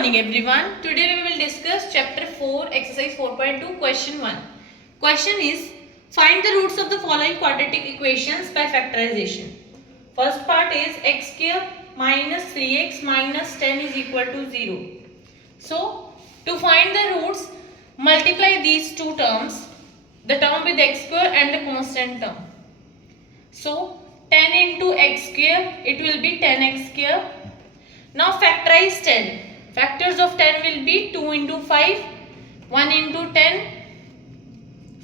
morning everyone. Today we will discuss chapter 4 exercise 4.2 question 1. Question is find the roots of the following quadratic equations by factorization. First part is x cube minus 3x minus 10 is equal to 0. So to find the roots, multiply these two terms, the term with x square and the constant term. So 10 into x square, it will be 10x square. Now factorize 10. Factors of 10 will be 2 into 5, 1 into 10,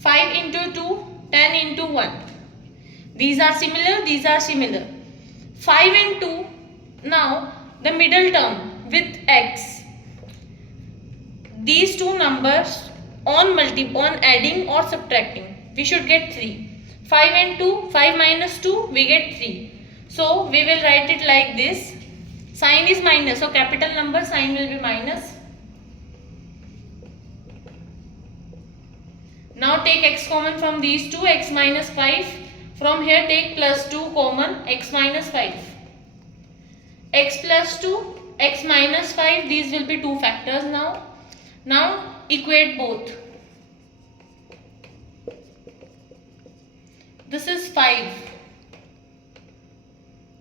5 into 2, 10 into 1. These are similar, these are similar. 5 and 2, now the middle term with x. These two numbers on adding or subtracting, we should get 3. 5 and 2, 5 minus 2, we get 3. So we will write it like this. Sign is minus, so capital number sign will be minus. Now take x common from these two, x minus 5. From here take plus 2 common, x minus 5. X plus 2, x minus 5, these will be two factors now. Now equate both. This is 5.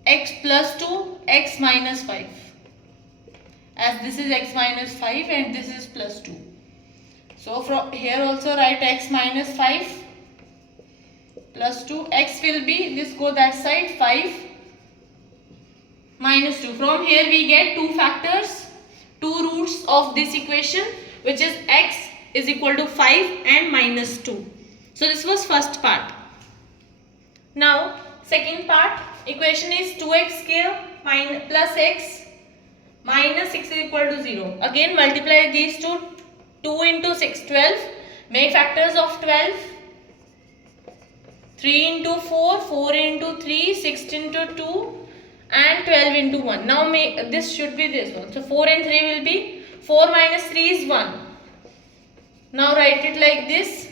X plus 2, x minus 5. As this is x minus 5 and this is plus 2. So from here also write x minus 5 plus 2. X will be, this go that side, 5 minus 2. From here we get two factors, two roots of this equation, which is x is equal to 5 and minus 2. So this was first part. Now second part, equation is 2x square plus x minus 6 is equal to 0. Again multiply these two, 2 into 6, 12. Make factors of 12. 3 into 4, 4 into 3, 6 into 2 and 12 into 1. Now this should be this one. So 4 and 3 will be, 4 minus 3 is 1. Now write it like this.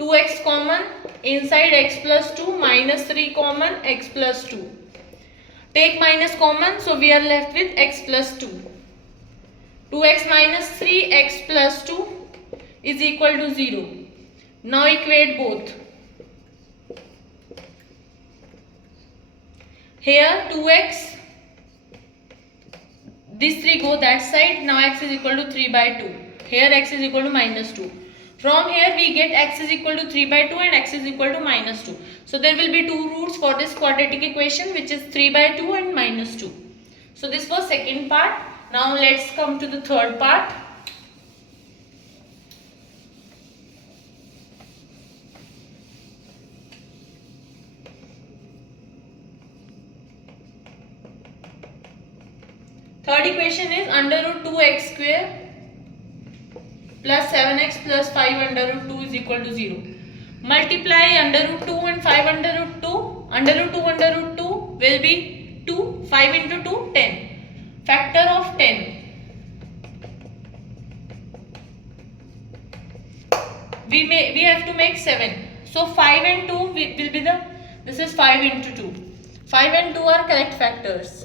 2x common, inside x plus 2, minus 3 common, x plus 2. Take minus common, so we are left with x plus 2. 2x minus 3, x plus 2 is equal to 0. Now equate both. Here 2x, these 3 go that side, now x is equal to 3 by 2. Here x is equal to minus 2. From here we get x is equal to 3 by 2 and x is equal to minus 2. So there will be two roots for this quadratic equation, which is 3 by 2 and minus 2. So this was second part. Now let's come to the third part. Third equation is under root 2x square plus 7x plus 5 under root 2 is equal to 0. Multiply under root 2 and 5 under root 2. Under root 2 under root 2 will be 2. 5 into 2, 10. Factor of 10. We have to make 7. So 5 and 2 will be the, this is 5 into 2. 5 and 2 are correct factors.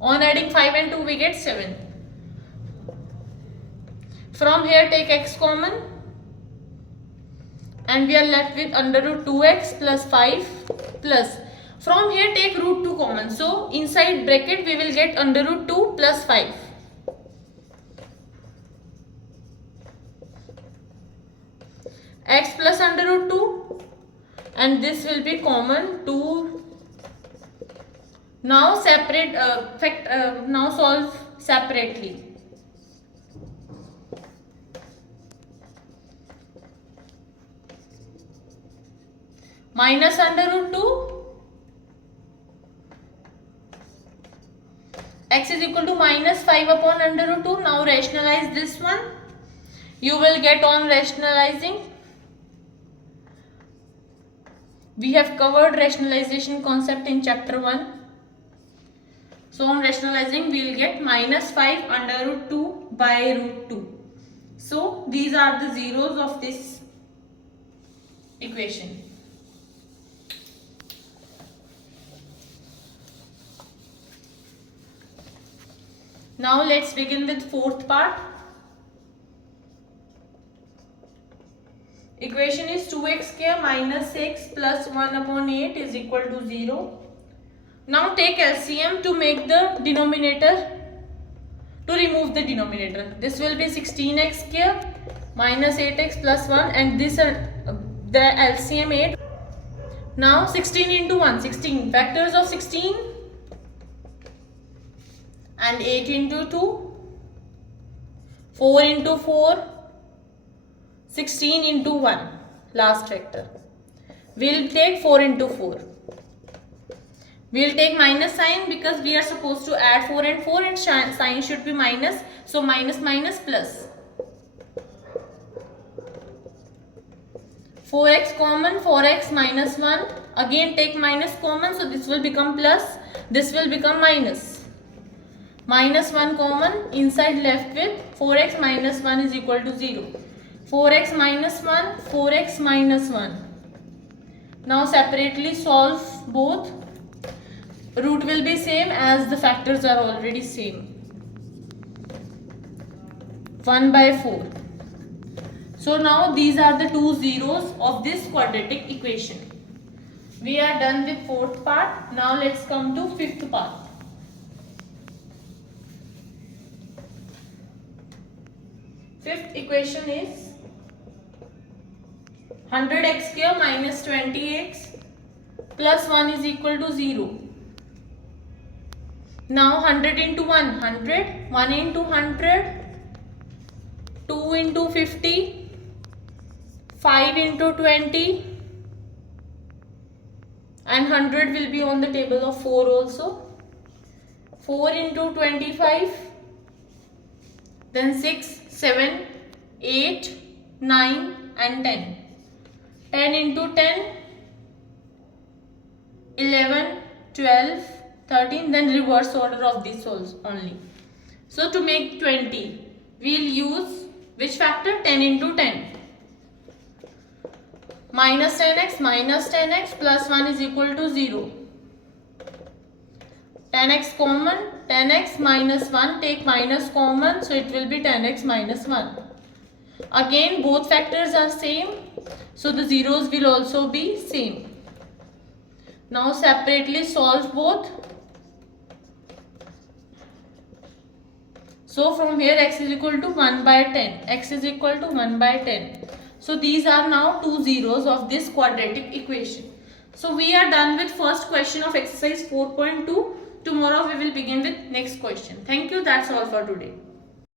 On adding 5 and 2 we get 7. From here take x common and we are left with under root 2x plus 5 plus. From here take root 2 common. So inside bracket we will get under root 2 plus 5. X plus under root 2 and this will be common 2. Now separate, now solve separately. Minus under root 2, x is equal to minus 5 upon under root 2. Now rationalize this one. You will get on rationalizing. We have covered rationalization concept in chapter 1. So on rationalizing we will get minus 5 under root 2 by root 2. So these are the zeros of this equation. Now let's begin with fourth part. Equation is 2x square minus 6 plus 1 upon 8 is equal to 0. Now take LCM to make the denominator, to remove the denominator. This will be 16x square minus 8x plus 1, and this the LCM 8. Now 16 into 1, 16 factors of 16, and 8 into 2, 4 into 4, 16 into 1, last factor. We'll take 4 into 4. We'll take minus sign because we are supposed to add 4 and 4, and sign should be minus. So minus minus plus. 4x common, 4x minus 1. Again take minus common, so this will become plus. This will become minus. Minus 1 common, inside left with 4x minus 1 is equal to 0. 4x minus 1, 4x minus 1. Now separately solve both. Root will be same as the factors are already same. 1 by 4. So now these are the two zeros of this quadratic equation. We are done with fourth part. Now let's come to fifth part. Fifth equation is 100x square minus 20x plus 1 is equal to 0. Now 100 into 1, 100, 1 into 100, 2 into 50, 5 into 20, and 100 will be on the table of 4 also. 4 into 25, then 6, 7, 8, 9 and 10. 10 into 10, 11, 12, 13, then reverse order of this only. So to make 20, we'll use which factor? 10 into 10. Minus 10x plus 1 is equal to 0. 10x common, 10x minus 1, take minus common, so it will be 10x minus 1. Again both factors are same, so the zeros will also be same. Now separately solve both. So from here x is equal to 1 by 10. X is equal to 1 by 10. So these are now two zeros of this quadratic equation. So we are done with first question of exercise 4.2. Tomorrow we will begin with next question. Thank you. That's all for today.